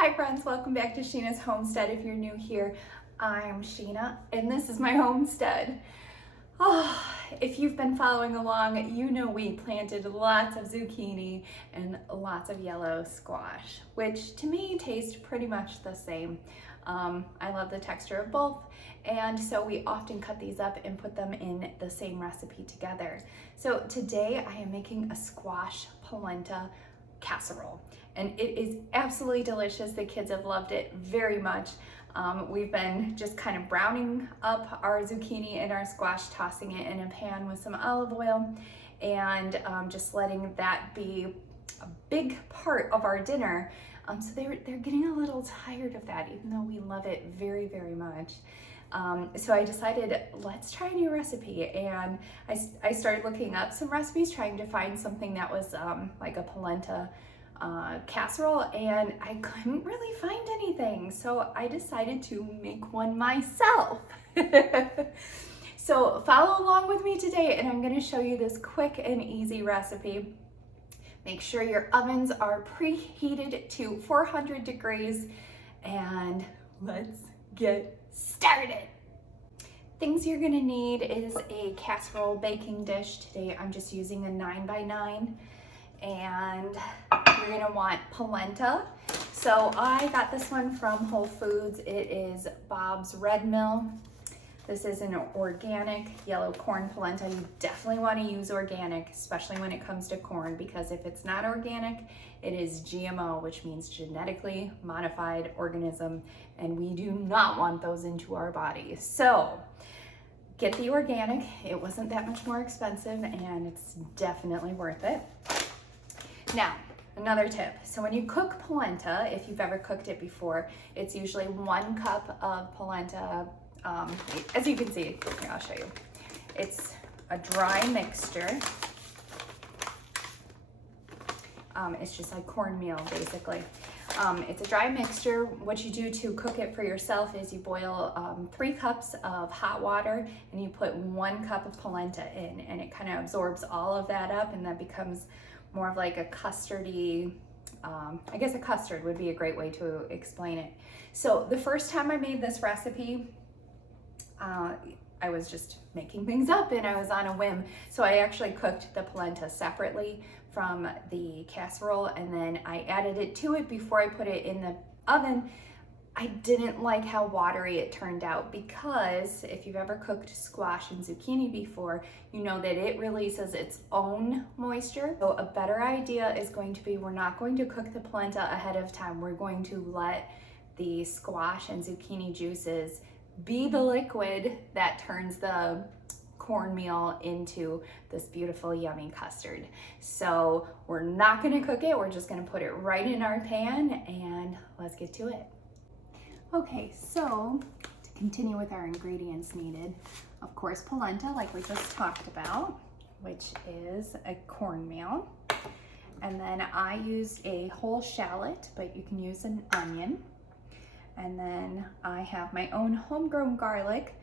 Hi friends, welcome back to Sheena's Homestead. If you're new here, I'm Sheena and this is my homestead. Oh, if you've been following along, you know we planted lots of zucchini and lots of yellow squash, which to me taste pretty much the same. I love the texture of both, and so we often cut these up and put them in the same recipe together. So today I am making a squash polenta casserole, and it is absolutely delicious. The kids have loved it very much. We've been just kind of browning up our zucchini and our squash, tossing it in a pan with some olive oil, and just letting that be a big part of our dinner. So they're getting a little tired of that, even though we love it very, very much. So I decided, let's try a new recipe, and I started looking up some recipes, trying to find something that was like a polenta casserole, and I couldn't really find anything. So I decided to make one myself. So follow along with me today, and I'm going to show you this quick and easy recipe. Make sure your ovens are preheated to 400 degrees, and let's get started. Things you're gonna need is a casserole baking dish. Today I'm just using a 9x9, and you're gonna want polenta. So I got this one from Whole Foods. It is Bob's Red Mill. This is an organic yellow corn polenta. You definitely want to use organic, especially when it comes to corn, because if it's not organic, it is GMO, which means genetically modified organism, and we do not want those into our bodies. So get the organic. It wasn't that much more expensive, and it's definitely worth it. Now, another tip. So when you cook polenta, if you've ever cooked it before, it's usually 1 cup of polenta. As you can see, here, I'll show you. It's a dry mixture. It's just like cornmeal, basically. It's a dry mixture. What you do to cook it for yourself is you boil 3 cups of hot water, and you put 1 cup of polenta in, and it kind of absorbs all of that up, and that becomes more of like a custardy, I guess a custard would be a great way to explain it. So the first time I made this recipe, I was just making things up, and I was on a whim. So I actually cooked the polenta separately from the casserole, and then I added it to it before I put it in the oven. I didn't like how watery it turned out, because if you've ever cooked squash and zucchini before, you know that it releases its own moisture. So a better idea is going to be, we're not going to cook the polenta ahead of time. We're going to let the squash and zucchini juices be the liquid that turns the cornmeal into this beautiful, yummy custard. So we're not gonna cook it, we're just gonna put it right in our pan, and let's get to it. Okay, so to continue with our ingredients needed, of course, polenta, like we just talked about, which is a cornmeal. And then I used a whole shallot, but you can use an onion. And then I have my own homegrown garlic.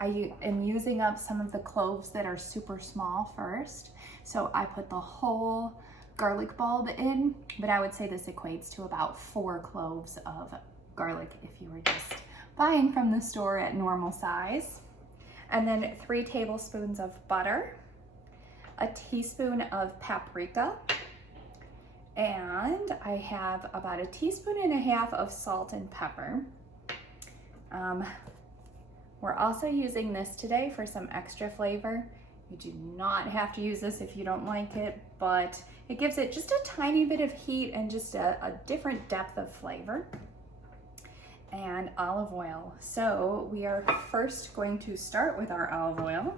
I am using up some of the cloves that are super small first. So I put the whole garlic bulb in, but I would say this equates to about 4 cloves of garlic if you were just buying from the store at normal size. And then 3 tablespoons of butter, a teaspoon of paprika, and I have about 1.5 teaspoons of salt and pepper. We're also using this today for some extra flavor. You do not have to use this if you don't like it, but it gives it just a tiny bit of heat and just a different depth of flavor. And olive oil. So we are first going to start with our olive oil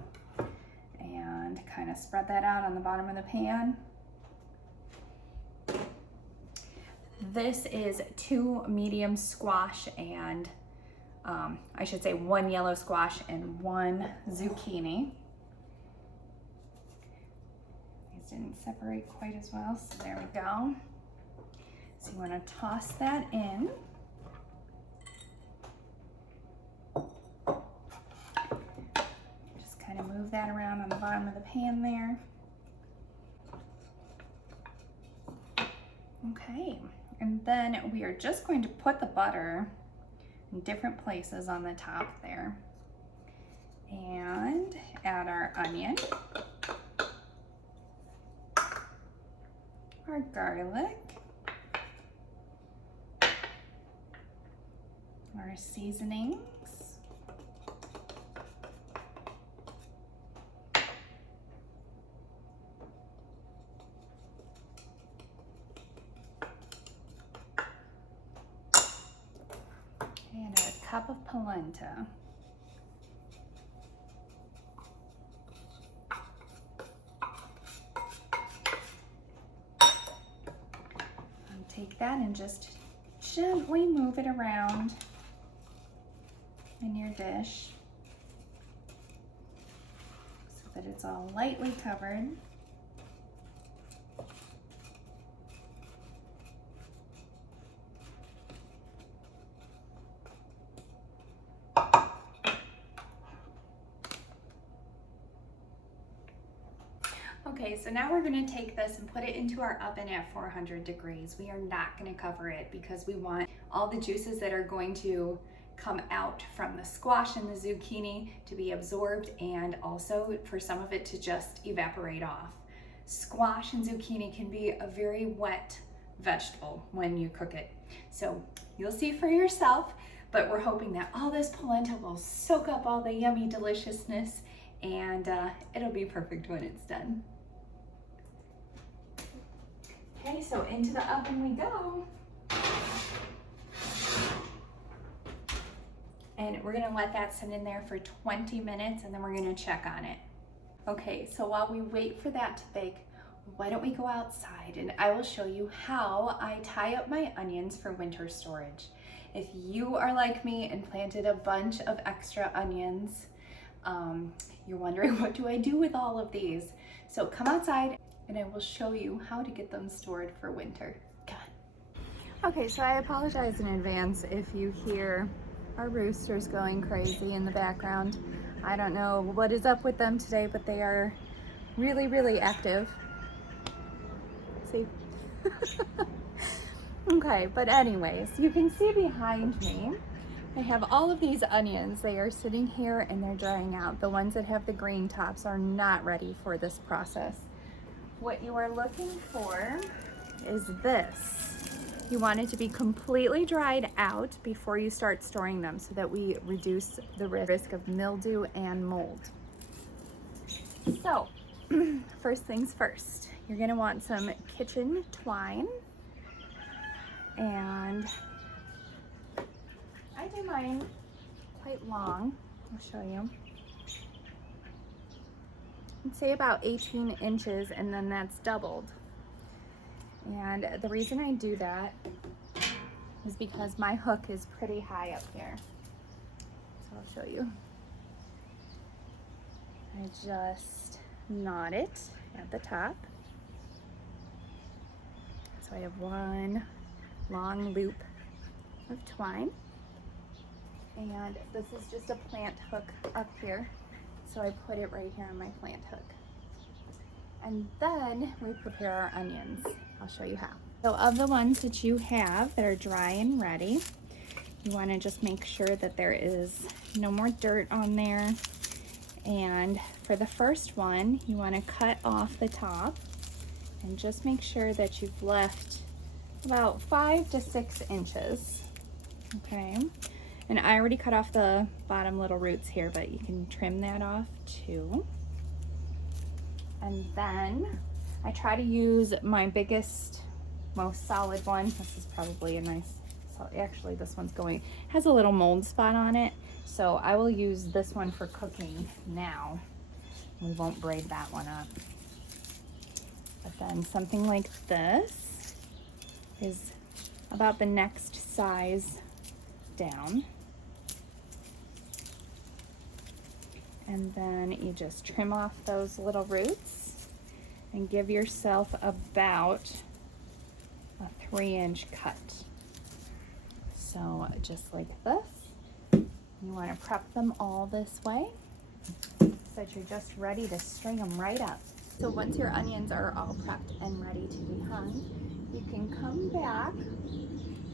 and kind of spread that out on the bottom of the pan. This is 2 medium squash and I should say 1 yellow squash and 1 zucchini. These didn't separate quite as well, so there we go. So you want to toss that in. Just kind of move that around on the bottom of the pan there. Okay, And then we are just going to put the butter in different places on the top there. And add our onion, our garlic, our seasonings, and a cup of polenta. Take that and just gently move it around in your dish so that it's all lightly covered. Okay, so now we're going to take this and put it into our oven at 400 degrees. We are not going to cover it because we want all the juices that are going to come out from the squash and the zucchini to be absorbed, and also for some of it to just evaporate off. Squash and zucchini can be a very wet vegetable when you cook it. So you'll see for yourself, but we're hoping that all this polenta will soak up all the yummy deliciousness, and it'll be perfect when it's done. Okay, so into the oven we go. And we're gonna let that sit in there for 20 minutes and then we're gonna check on it. Okay, so while we wait for that to bake, why don't we go outside and I will show you how I tie up my onions for winter storage. If you are like me and planted a bunch of extra onions, you're wondering, what do I do with all of these? So come outside and I will show you how to get them stored for winter. Come on. Okay, so I apologize in advance if you hear our roosters going crazy in the background. I don't know what is up with them today, but they are really, really active. See? Okay, but anyways, you can see behind me, I have all of these onions. They are sitting here and they're drying out. The ones that have the green tops are not ready for this process. What you are looking for is this. You want it to be completely dried out before you start storing them so that we reduce the risk of mildew and mold. So, first things first, you're gonna want some kitchen twine, and I do mine quite long. I'll show you. I'd say about 18 inches, and then that's doubled. And the reason I do that is because my hook is pretty high up here. So I'll show you. I just knot it at the top. So I have one long loop of twine. And this is just a plant hook up here. So I put it right here on my plant hook. And then we prepare our onions. I'll show you how. So of the ones that you have that are dry and ready, you want to just make sure that there is no more dirt on there. And for the first one, you want to cut off the top and just make sure that you've left about 5 to 6 inches. Okay. And I already cut off the bottom little roots here, but you can trim that off too. And then I try to use my biggest, most solid one. This is probably a nice, actually this one's has a little mold spot on it. So I will use this one for cooking now. We won't braid that one up. But then something like this is about the next size down. And then you just trim off those little roots and give yourself about a 3-inch cut. So just like this. You want to prep them all this way so that you're just ready to string them right up. So once your onions are all prepped and ready to be hung, you can come back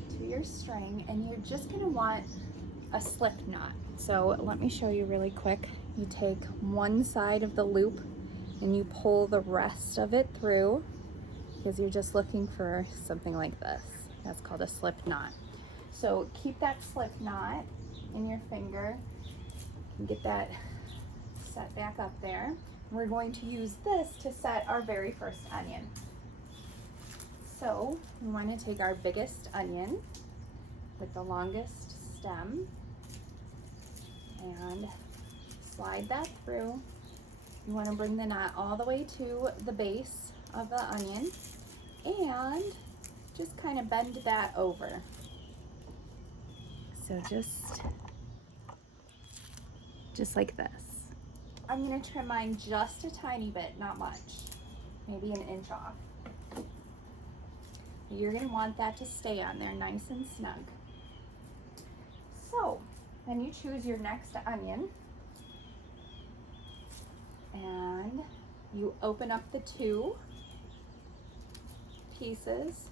to your string and you're just gonna want a slip knot. So let me show you really quick. You take one side of the loop and you pull the rest of it through, because you're just looking for something like this. That's called a slip knot. So keep that slip knot in your finger and get that set back up there. We're going to use this to set our very first onion. So we want to take our biggest onion with the longest stem and slide that through. You want to bring the knot all the way to the base of the onion and just kind of bend that over. So just like this. I'm going to trim mine just a tiny bit, not much, maybe an inch off. You're going to want that to stay on there nice and snug. So then you choose your next onion and you open up the two pieces.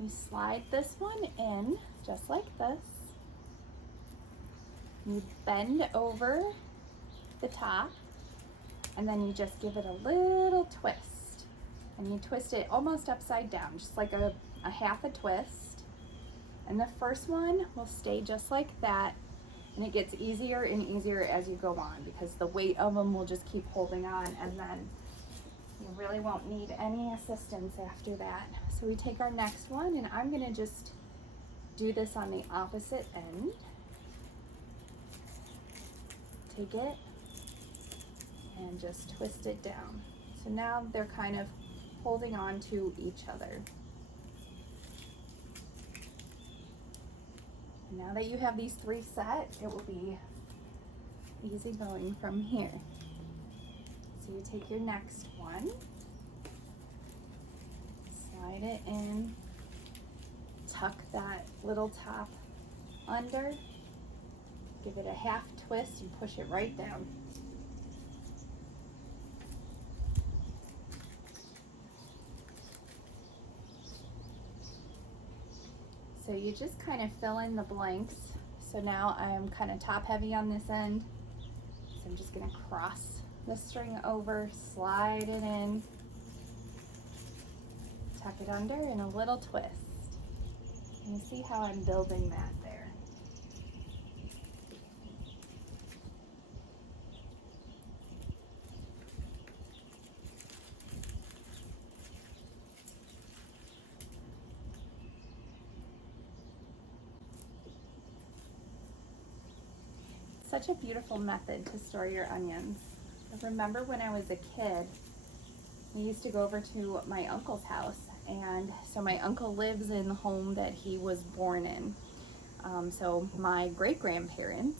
You slide this one in just like this. You bend over the top and then you just give it a little twist. And you twist it almost upside down, just like a half a twist. And the first one will stay just like that. And it gets easier and easier as you go on because the weight of them will just keep holding on, and then you really won't need any assistance after that. So we take our next one, and I'm gonna just do this on the opposite end. Take it and just twist it down. So now they're kind of holding on to each other. Now that you have these three set, it will be easy going from here. So you take your next one, slide it in, tuck that little top under, give it a half twist and push it right down. So you just kind of fill in the blanks. So now I'm kind of top heavy on this end. So I'm just gonna cross the string over, slide it in, tuck it under, and a little twist. And you see how I'm building that there. Such a beautiful method to store your onions. I remember when I was a kid, we used to go over to my uncle's house, and so my uncle lives in the home that he was born in. So my great-grandparents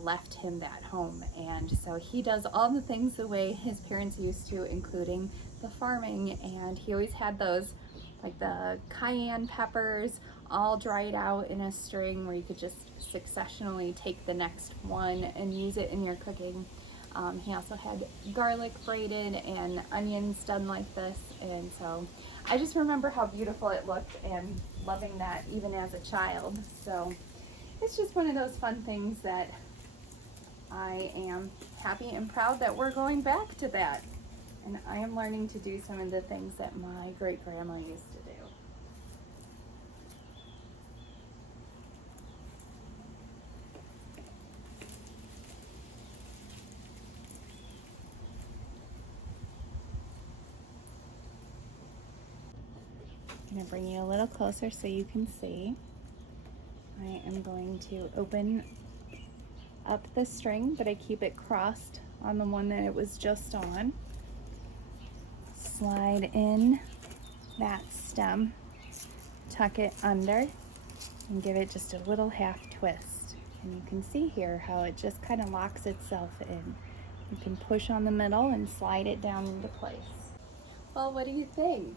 left him that home, and so he does all the things the way his parents used to, including the farming, and he always had those, like the cayenne peppers, all dried out in a string where you could just successionally take the next one and use it in your cooking. He also had garlic braided and onions done like this, and so I just remember how beautiful it looked and loving that even as a child. So it's just one of those fun things that I am happy and proud that we're going back to that. And I am learning to do some of the things that my great-grandma used to do. I'm going to bring you a little closer so you can see. I am going to open up the string, but I keep it crossed on the one that it was just on. Slide in that stem, tuck it under, and give it just a little half twist. And you can see here how it just kind of locks itself in. You can push on the middle and slide it down into place. Well, what do you think?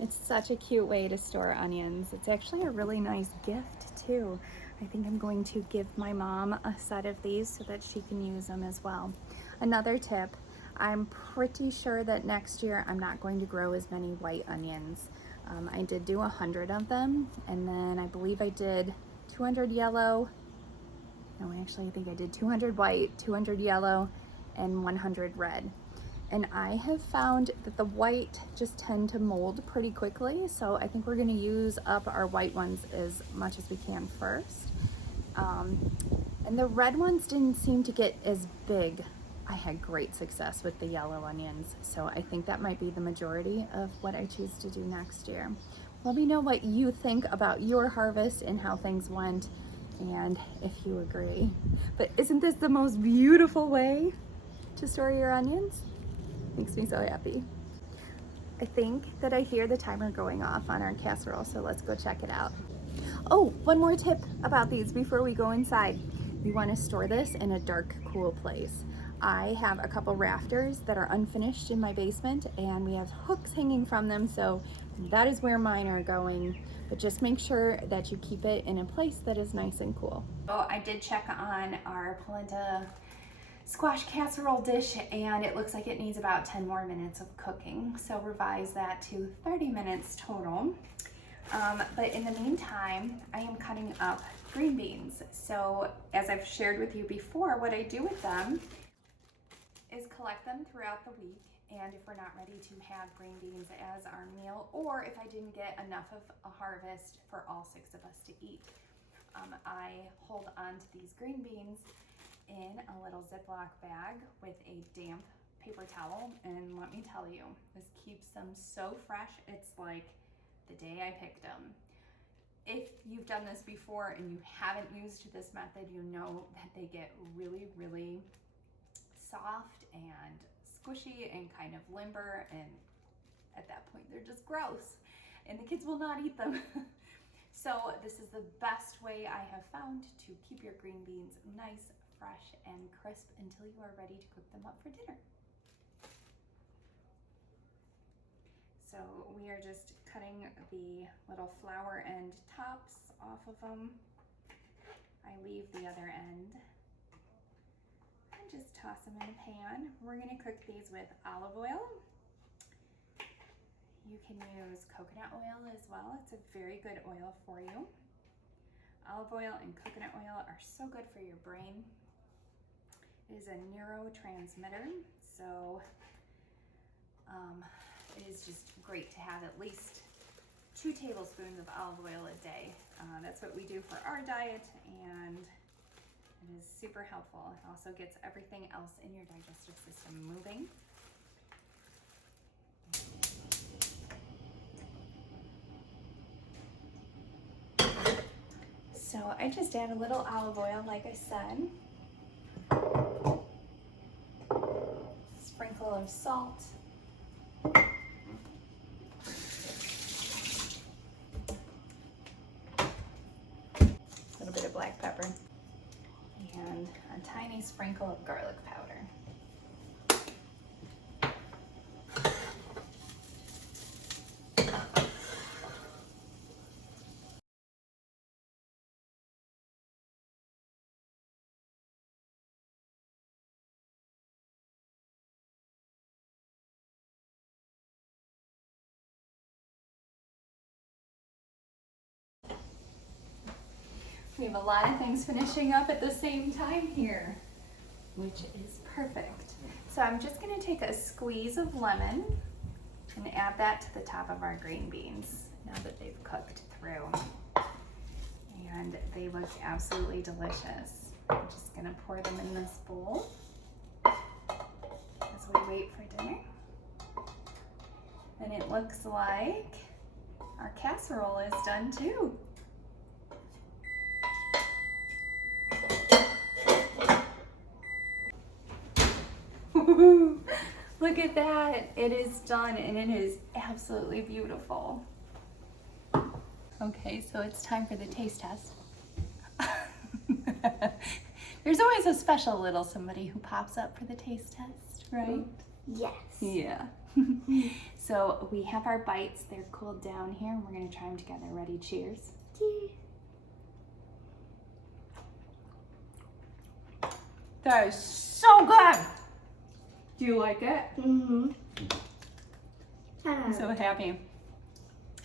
It's such a cute way to store onions. It's actually a really nice gift too. I think I'm going to give my mom a set of these so that she can use them as well. Another tip, I'm pretty sure that next year I'm not going to grow as many white onions. I did do 100 of them, and then I believe I did 200 yellow. No, actually I think I did 200 white, 200 yellow, and 100 red. And I have found that the white just tend to mold pretty quickly, so I think we're gonna use up our white ones as much as we can first. And the red ones didn't seem to get as big. I had great success with the yellow onions, so I think that might be the majority of what I choose to do next year. Let me know what you think about your harvest and how things went, and if you agree. But isn't this the most beautiful way to store your onions? Makes me so happy. I think that I hear the timer going off on our casserole, so let's go check it out. Oh, one more tip about these before we go inside. You want to store this in a dark, cool place. I have a couple rafters that are unfinished in my basement, and we have hooks hanging from them, so that is where mine are going. But just make sure that you keep it in a place that is nice and cool. Oh, I did check on our polenta squash casserole dish, and it looks like it needs about 10 more minutes of cooking. So revise that to 30 minutes total. But in the meantime, I am cutting up green beans. So as I've shared with you before, what I do with them is collect them throughout the week. And if we're not ready to have green beans as our meal, or if I didn't get enough of a harvest for all 6 of us to eat, I hold on to these green beans in a little Ziploc bag with a damp paper towel. And let me tell you, this keeps them so fresh. It's like the day I picked them. If you've done this before and you haven't used this method, you know that they get really, really soft and squishy and kind of limber, and at that point they're just gross and the kids will not eat them. So this is the best way I have found to keep your green beans nice, fresh, and crisp until you are ready to cook them up for dinner. So we are just cutting the little flower end tops off of them. I leave the other end and just toss them in a pan. We're gonna cook these with olive oil. You can use coconut oil as well. It's a very good oil for you. Olive oil and coconut oil are so good for your brain. It is a neurotransmitter, so it is just great to have at least 2 tablespoons of olive oil a day. That's what we do for our diet, and it is super helpful. It also gets everything else in your digestive system moving. So I just add a little olive oil, like I said. Sprinkle of salt. A little bit of black pepper. And a tiny sprinkle of garlic powder. We have a lot of things finishing up at the same time here, which is perfect. So I'm just going to take a squeeze of lemon and add that to the top of our green beans now that they've cooked through. And they look absolutely delicious. I'm just going to pour them in this bowl as we wait for dinner. And it looks like our casserole is done too. Look at that. It is done and it is absolutely beautiful. Okay, so it's time for the taste test. There's always a special little somebody who pops up for the taste test, right? Yes. Yeah. So we have our bites. They're cooled down here and we're going to try them together. Ready? Cheers. Cheers. That is so good. Do you like it? Mm-hmm. I'm so happy.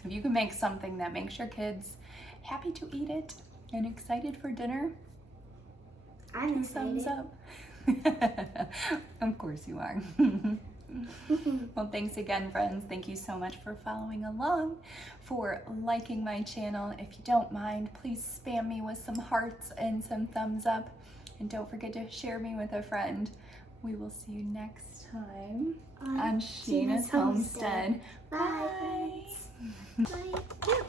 If you can make something that makes your kids happy to eat it and excited for dinner, I'm thumbs excited. up. Of course you are. Well, thanks again, friends. Thank you so much for following along, for liking my channel. If you don't mind, please spam me with some hearts and some thumbs up. And don't forget to share me with a friend. We will see you next time on Sheena's Homestead. Bye. Bye. Bye.